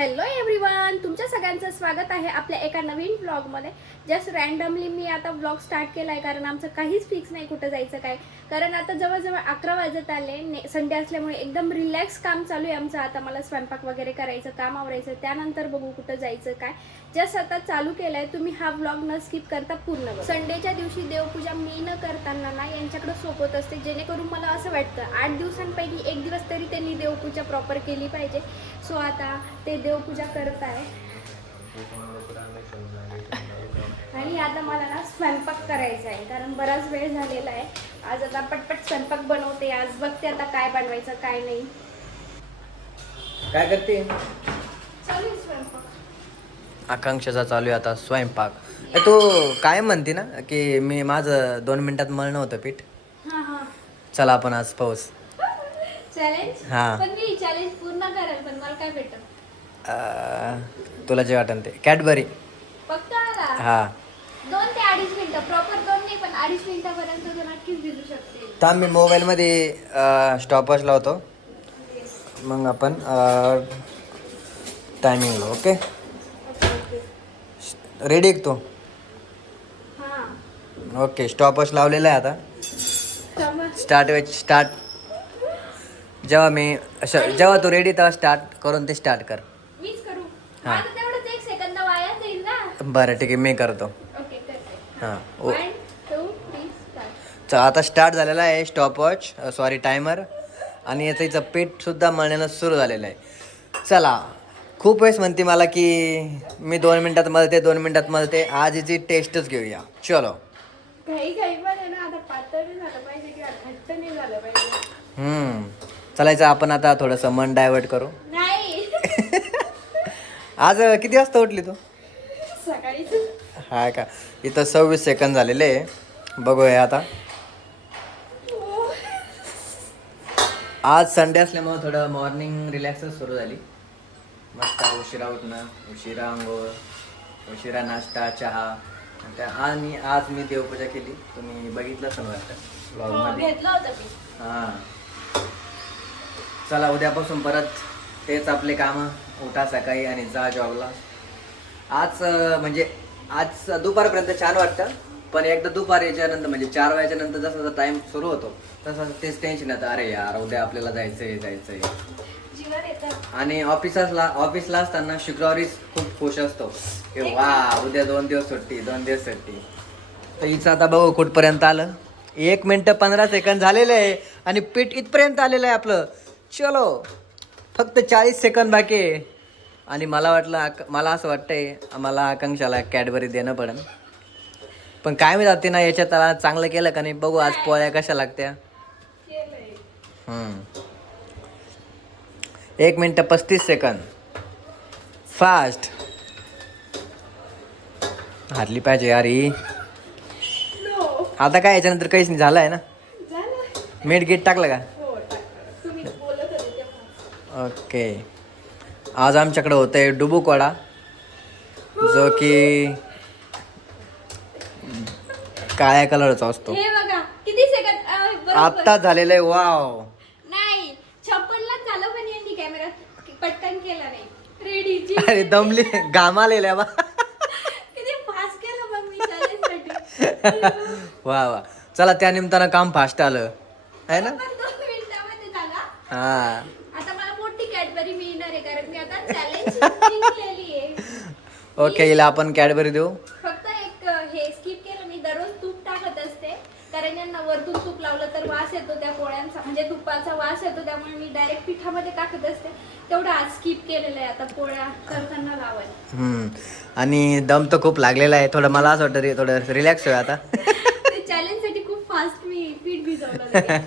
Hello everyone तुमच्या सगळ्यांचं स्वागत आहे आपल्या एका नवीन ब्लॉगमध्ये जस्ट रँडमली मी आता ब्लॉग स्टार्ट केला आहे कारण आमचं काहीच फिक्स नाही कुठं जायचं काय. कारण आता जवळजवळ अकरा वाजत आले. ने संडे असल्यामुळे एकदम रिलॅक्स काम चालू आहे आमचं. आता मला स्वयंपाक वगैरे करायचं काम आवरायचं त्यानंतर बघू कुठं जायचं काय. जस्ट आता चालू केलं आहे तुम्ही हा व्लॉग न स्किप करता पूर्ण. संडेच्या दिवशी देवपूजा मी न करताना ना यांच्याकडे सोपत असते जेणेकरून मला असं वाटतं आठ दिवसांपैकी एक दिवस तरी त्यांनी देवपूजा प्रॉपर केली पाहिजे. सो आता ते देवपूजा करत आहे आणि आता मला ना स्वयंपाक करायचा आहे कारण बराच वेळ झालेला आहे. आज आता पटपट स्वयंपाक बनवते आज बघते आता काय बनवायचं काय नाही. काय करते? चालू स्वयंपाक. आकांक्षाचा चालू आहे आता स्वयंपाक. ए, तू काय म्हणते ना की मी माझं दोन मिनिटात मळणं होतं पीठ. हां हां. चला आपण आज पाऊस. चॅलेंज हां. पण मी चॅलेंज पूर्ण करेल पण मला काय भेटत अं, तुला जे वाटन ते. कॅडबरी. फक्त आला हा. दोन ते अडीच मिनिटं. प्रॉपर दोन नाही पण अडीच मिनिटापर्यंत तू नक्कीच भिजू शकते तर मी मोबाईलमध्ये स्टॉपवॉच लावतो. मग आपण टायमिंग ओके? रेडी तो? हां ओके स्टॉपवॉच लावलेला आहे आता. स्टार्ट वेच स्टार्ट जेव्हा मी असं जेव्हा तू रेडी तेव्हा स्टार्ट करून ते स्टार्ट कर. मीच करू? हां. माझं तेवढंच एक सेकंद वाया जाईल ना. बरं ठीक आहे मी करतो. ओके करते हां ओ. वन टू थ्री स्टार्ट तर आता स्टार्ट झालेला आहे स्टॉपवॉच सॉरी टायमर आणि याचं हिचं पीठसुद्धा मळण्यानं सुरू झालेलं आहे. चला खूप वेळेस म्हणते मला की मी दोन मिनटात मळते दोन मिनटात मळते आज हिची टेस्टच घेऊया. चलो. काही काही पण आहे ना आता पातळ नाही झालं पाहिजे किंवा घट्ट नाही झालं पाहिजे. हम्म. चालायचं आपण आता थोडंसं मन डायवर्ट करू. नाही. आज किती वाजता उठली तू? सकाळीच हा का? इथं सव्वीस सेकंद झालेले आहे. बघूया आता. आज संडे असल्यामुळे थोडं मॉर्निंग रिलॅक्सच सुरू झाली. मस्त उशिरा उठणं उशिरा आंघोळ उशिरा नाश्ता चहा. त्या आणि आज मी देवपूजा केली. तुम्ही बघितलं असं वाटतं. हो, ब्लॉगमध्ये हां. चला उद्यापासून परत तेच आपले कामं. उठा सकाळी आणि जा जॉबला आज म्हणजे आज दुपारपर्यंत छान वाटतं. पण एकदा दुपार याच्यानंतर म्हणजे चार वाजेच्या नंतर जसा जसा टाइम सुरू होतो तसं तेच टेन्शन येतं. अरे यार उद्या आपल्याला जायचंय जायचंय. आणि ऑफिसला ऑफिसला असताना शुक्रवारी खूप खुश असतो. की वा उद्या दोन दिवस सुट्टी दोन दिवस सुट्टी. तर हिचं आता बघू कुठपर्यंत आलं. एक मिनटं पंधरा सेकंद झालेलं आहे आणि पीठ इथपर्यंत आलेलं आहे आपलं. चलो फक्त चाळीस सेकंद बाकी आहे. आणि मला वाटलं मला असं वाटतंय मला आकांक्षाला कॅडबरी देणं पडेल. पण काय मी जाते ना याच्यात चांगलं केलं का नाही बघू आज पोळ्या कशा लागत्या. एक मिनटं पस्तीस सेकंद. फास्ट हारली पाहिजे यार ही. आता काय याच्यानंतर काहीच नाही झालं आहे ना? मीठ गीट टाकलं का? ओके आज आमच्याकडे होतं आहे डुबुक वडा जो की काळ्या कलरचा असतो. हे आत्ता झालेलं आहे वाव नाही छप्पनलाच झालं पण यांनी कॅमेरा पटकन केला नाही अरे दमली. घामालेल्या बा किती फास्ट केलं मग मी चॅलेंजसाठी वा वा. चला त्या निमित्तानं काम फास्ट आलं. आहे ना? पण दोन मिनिटामध्ये झाला. हा. आता मला मोठी कॅडबरी मिळणार आहे कारण मी आता चॅलेंज जिंकलेली आहे. ओके हिला आपण कॅडबरी देऊ फक्त एक अ, हे स्किप केलं मी दररोज तूप टाकत असते कारण यांना वरतून तूप लावलं तर वास येतो त्या पोळ्यांचा. म्हणजे तुपाचा वास येतो त्यामुळे मी डायरेक्ट पिठामध्ये टाकत असते. तेवढं आज स्किप केलेलं आहे आता पोळ्या करताना लावायला. आणि दम तर खूप लागलेला आहे. थोडं मला असं वाटतं थोडं रिलॅक्स होय आता. ते चॅलेंजसाठी खूप फास्ट मी पीठ भिजवलं.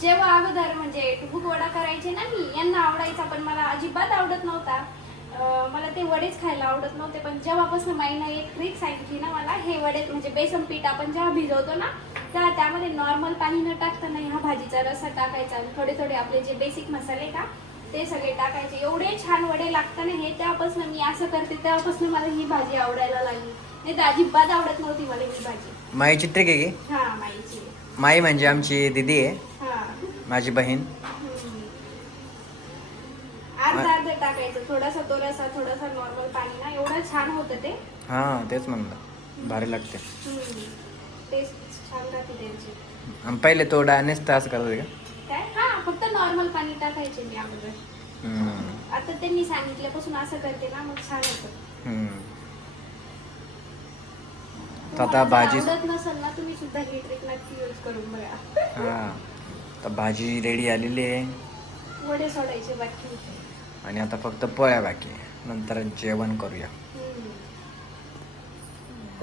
जेव्हा अगोदर म्हणजे टुबूक वडा करायचे ना मी यांना आवडायचा पण मला अजिबात आवडत नव्हता. मला ते वडेच खायला आवडत नव्हते पण जेव्हापासून माईनं एक ट्रिक सांगितली ना मला हे वडे म्हणजे बेसन पीठ आपण जेव्हा भिजवतो ना तेव्हा त्यामध्ये नॉर्मल पाणी न टाकताना ह्या भाजीचा रसा टाकायचा. आणि थोडे थोडे आपले जे बेसिक मसाले का ते सगळे टाकायचे. एवढे छान वडे लागताना हे तेव्हापासून मी असं करते तेव्हापासून मला ही भाजी आवडायला लागली. नाही तर अजिबात आवडत नव्हती मला ही भाजी. माईची ट्रिक आहे की? हा माईची. माई म्हणजे आमची दिदी आहे. हा. माझी बहीण. अर्धा अर्धा टाकायचं. थोडासा तो रसा थोडासा नॉर्मल पाणी ना एवढं छान होतं ते. हा तेच म्हणलं. भारी लागते. त्यांची आणि पहिले तो डायनेस तास करत होते का? काय? हा फक्त नॉर्मल पाणी टाकायचे मी अगोदर. हम्म. आता त्यांनी सांगितल्यापासून असं करते ना मग छान होतं. हम्म. तर तुम्हाला आता जर भाजी आवडत नसेल ना तुम्ही सुद्धा ही ट्रिक नक्की यूज करून बघा. हा. तर भाजी रेडी आलेली आहे. वडे सोडायचे बाकी. आणि आता फक्त पोळ्या बाकी आहे. नंतर जेवण करूया.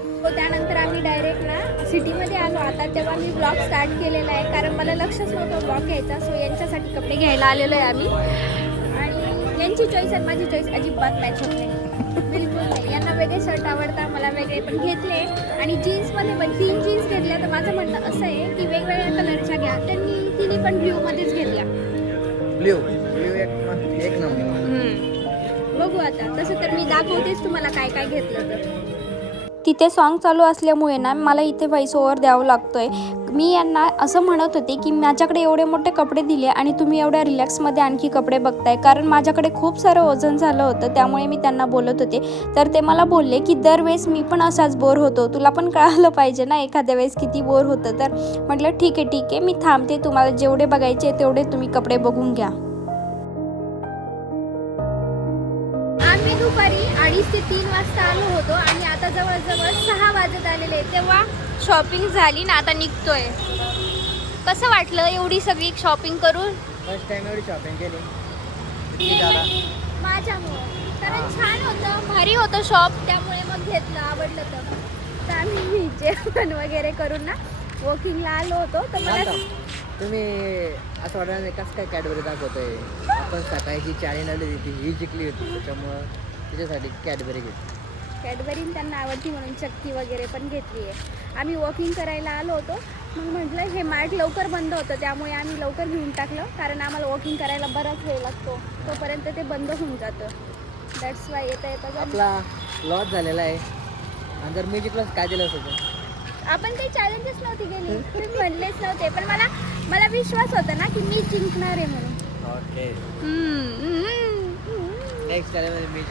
त्यानंतर आम्ही डायरेक्ट ना सिटीमध्ये आलो. आता तेव्हा मी ब्लॉग स्टार्ट केलेला आहे कारण मला लक्षच नव्हतं ब्लॉग घ्यायचा. सो यांच्यासाठी कपडे घ्यायला आलेलो आहे आम्ही. आणि यांची चॉईस आणि माझी चॉईस अजिबात मॅच होत नाही. बिलकुल नाही. यांना वेगळे शर्ट आवडतात मला वेगळे पण घेतले. आणि जीन्समध्ये पण तीन जीन्स घेतल्या. तर माझं म्हणणं असं आहे की वेगवेगळ्या कलरच्या घ्या. त्यांनी तिन्ही पण ब्ल्यूमध्येच घेतल्या. ब्ल्यू ब्ल्यू एक नंबर बघू आता. तसं तर मी दाखवतेच तुम्हाला काय काय घेतलं तर. तिथे सॉन्ग चालू असल्यामुळे ना मला इथे व्हॉइस ओव्हर द्यावं लागतोय. मी यांना असं म्हणत होते की माझ्याकडे एवढे मोठे कपडे दिले आणि तुम्ही एवढ्या रिलॅक्समध्ये आणखी कपडे बघताय. कारण माझ्याकडे खूप सारं वजन झालं होतं त्यामुळे मी त्यांना बोलत होते. तर ते मला बोलले की दरवेळेस मी पण असाच बोर होतो. तुला पण कळालं पाहिजे ना एखाद्या वेळेस किती बोर होतं. तर म्हटलं ठीक आहे ठीक आहे. मी थांबते. तुम्हाला जेवढे बघायचे तेवढे तुम्ही कपडे बघून घ्या. ते तीन वाजता आलो होतो आणि आता जवळजवळ सहा वाजत आलेले. तेव्हा शॉपिंग झाली ना आता निघतोय. कसं वाटलं एवढी सगळी शॉपिंग करून? फर्स्ट टाइम एवढी शॉपिंग केली. माझ्यामुळं. कारण छान होतं भारी होतं शॉप त्यामुळे मग घेतलं आवडलं तर. तर आम्ही जेवण वगैरे करून ना वॉकिंगला आलो होतो. तर मला तुम्ही असं वाटलं नाही कसं काय कॅडबरी दाखवतोय? आपण सकाळी जी चाळी लावली होती ही जिंकली होती त्याच्यामुळं. त्याच्यासाठी कॅडबरी घेतली. कॅडबरीन त्यांना आवडती म्हणून चक्की वगैरे पण घेतली आहे. आम्ही वॉकिंग करायला आलो होतो. मग म्हटलं हे मार्ट लवकर बंद होतं त्यामुळे आम्ही लवकर घेऊन टाकलं. कारण आम्हाला वॉकिंग करायला बराच वेळ लागतो. तोपर्यंत ते बंद होऊन जातं. दॅट्स वाय येता येता आपला लॉस झालेला आहे. आणि जर मी जिंकलं काय दिलं होतं आपण काही चॅलेंजेस नव्हती गेली तुम्ही म्हणलेच नव्हते. पण मला मला विश्वास होता ना की मी जिंकणार आहे म्हणून. ओके. नेक्स्ट टाइम मी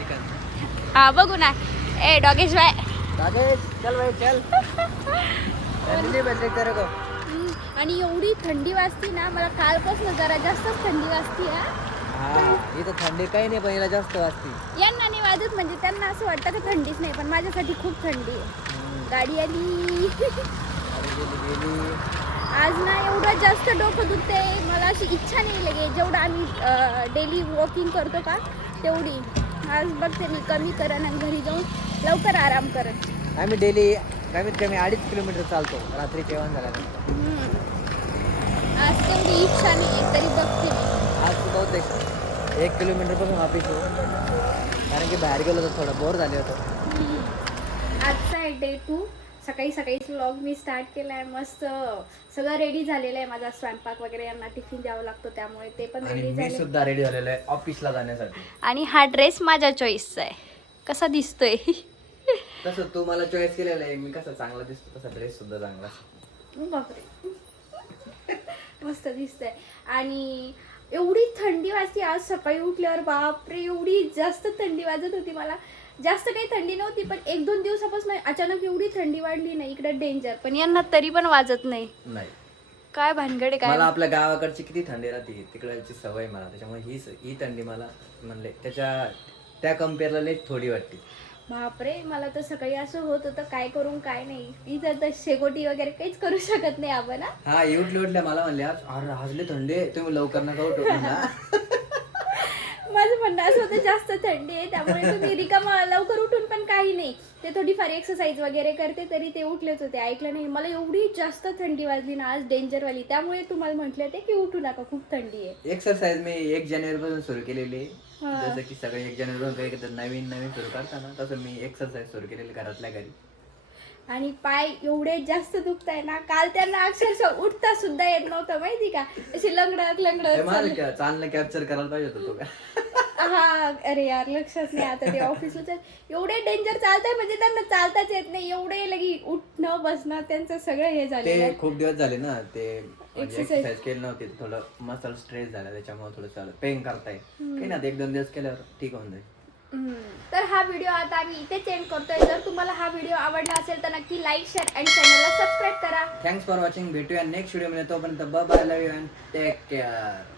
हा बघू ना. ए डॉगेश बाय चल भाई चल. आणि एवढी थंडी वाजती ना मला कालपासून जरा जास्तच थंडी वाजती हा. हा इथं थंडी काही नाही पण हिला जास्त वाजती. यांना नाही वाजत म्हणजे त्यांना असं वाटतं की थंडीच नाही पण माझ्यासाठी खूप थंडी आहे. गाडी आली. अरे गेली. गेली आज ना एवढं जास्त डोकं दुखते मला अशी इच्छा नाही लगे जेवढं आम्ही डेली वॉकिंग करतो का तेवढी. आज बघते मी कमी करन आणि घरी जाऊन लवकर आराम करत आम्ही डेली कमीत कमी अडीच किलोमीटर चालतो रात्री जेवण झाल्यानंतर. आज तेवढी इच्छा नाही आहे तरी बघते मी. आज बहुतेक एक किलोमीटरपासून ऑफिस हो कारण की बाहेर गेलो तर थोडं बोर झाले होतं. आजचा आहे डे टू. सकाळी सकाळीच व्लॉग मी स्टार्ट केला आहे मस्त सगळं रेडी झालेलं आहे माझा स्वयंपाक वगैरे यांना टिफिन द्यावं लागतो त्यामुळे ते पण आणि रेडी मी झाले. सुद्धा रेडी झालेलो आहे ऑफिसला जाण्यासाठी. आणि हा ड्रेस माझ्या चॉईसचा आहे. कसा दिसतोय? तसं तू मला चॉईस केलेलं आहे मी कसा चांगला दिसतो तसा ड्रेस सुद्धा चांगला. असतो. बापरे. मस्त दिसतंय. आणि एवढी थंडी वाजती आज सकाळी उठल्यावर बापरे एवढी जास्त थंडी वाजत होती मला. जास्त काही थंडी नव्हती पण एक दोन दिवसापासून अचानक एवढी थंडी वाढली नाही इकडे डेंजर पण यांना तरी पण वाजत नाही. नाही. काय भानगड आहे काय मला आपल्या गावाकडची किती थंडी राहते तिकडची सवय मला त्याच्यामुळे ही ही थंडी मला म्हणले त्याच्या त्या कम्पेअरला लई थोडी वाटते. बापरे मला तर सकाळी असं होत होतं काय करून काय नाही. इथं तर शेकोटी वगैरे काहीच करू शकत नाही आपण हा. हा उठले उठल्या मला म्हणले आज अरे थंडी आहे, तुम्ही लवकर नका उठू म्हणला. माझं म्हणणं असं होतं जास्त थंडी आहे त्यामुळे तुम्ही रिकामा लवकर उठून पण काही नाही ते थोडीफार एक्सरसाइज वगैरे करते तरी ते उठलेच होते. ऐकलं नाही. मला एवढी जास्त थंडी वाजली ना आज डेंजरवाली त्यामुळे तुम्हाला म्हटलं ते की उठू नका खूप थंडी आहे. एक्सरसाइज मी एक जानेवारी पासून सुरू केलेली आहे. हा. जसं की सगळे एक जानेवारी पासून काही नवीन नवीन सुरू करताना तसं मी एक्सरसाइज सुरू केलेली घरातल्या घरी. आणि पाय एवढे जास्त दुखताय ना काल त्यांना अक्षरशः उठता सुद्धा येत नव्हतं माहिती का? अशी लंगडत हे लंगडत मला चालले. का- चांगलं कॅप्चर करायला पाहिजे होतं तो का? हा अरे यार लक्षच नाही आता ते ऑफिसला एवढे डेंजर चालताय म्हणजे त्यांना चालताच येत नाही. एवढे लगी उठणं बसणं त्यांचं सगळं हे झालेलं ते आहे. खूप दिवस झाले ना ते Exercise. एक्सरसाइज केली नव्हती तर थोडं मसल स्ट्रेस झाला त्याच्यामुळे थोडं चालू पेन करताय. काही ना एक दोन दिवस केल्यावर ठीक होऊन जाईल. हम्म. तर हा व्हिडिओ आता आम्ही इथे चेंज करतोय. जर तुम्हाला हा व्हिडिओ आवडला असेल तर नक्की लाईक शेअर आणि चॅनलला सबस्क्राईब करा. थँक्स फॉर वॉचिंग भेटूया नेक्स्ट व्हिडिओमध्ये. तोपर्यंत bye love you and take care